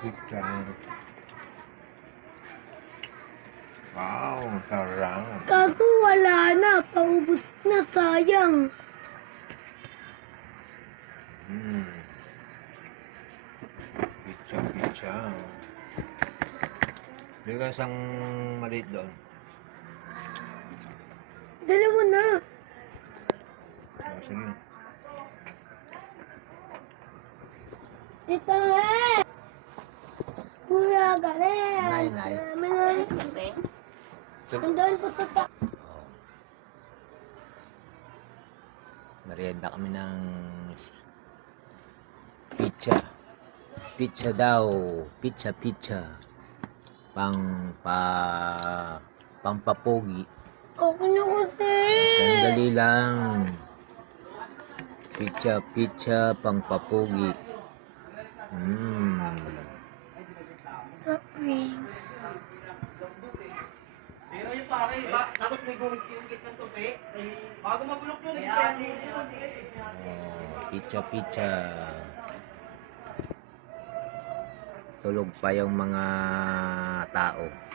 Picture. Wow, sarap. Kaso wala na, paubos na, sayang. Picture. Bili ka isang maliit doon. Dala mo na. Sige. Dito nga. Kuya, galing. Nay. Nandun po sa ta. Merienda kami ng pizza. Pizza daw. Pizza. Pampapogi. Ako na kasi. Sandali lang. Pizza, pampapogi. Sa drinks. Pero yung pare, tapos may gumit yung ng tupi, bago mabulok yun, Pizza. Tulog pa yung mga tao.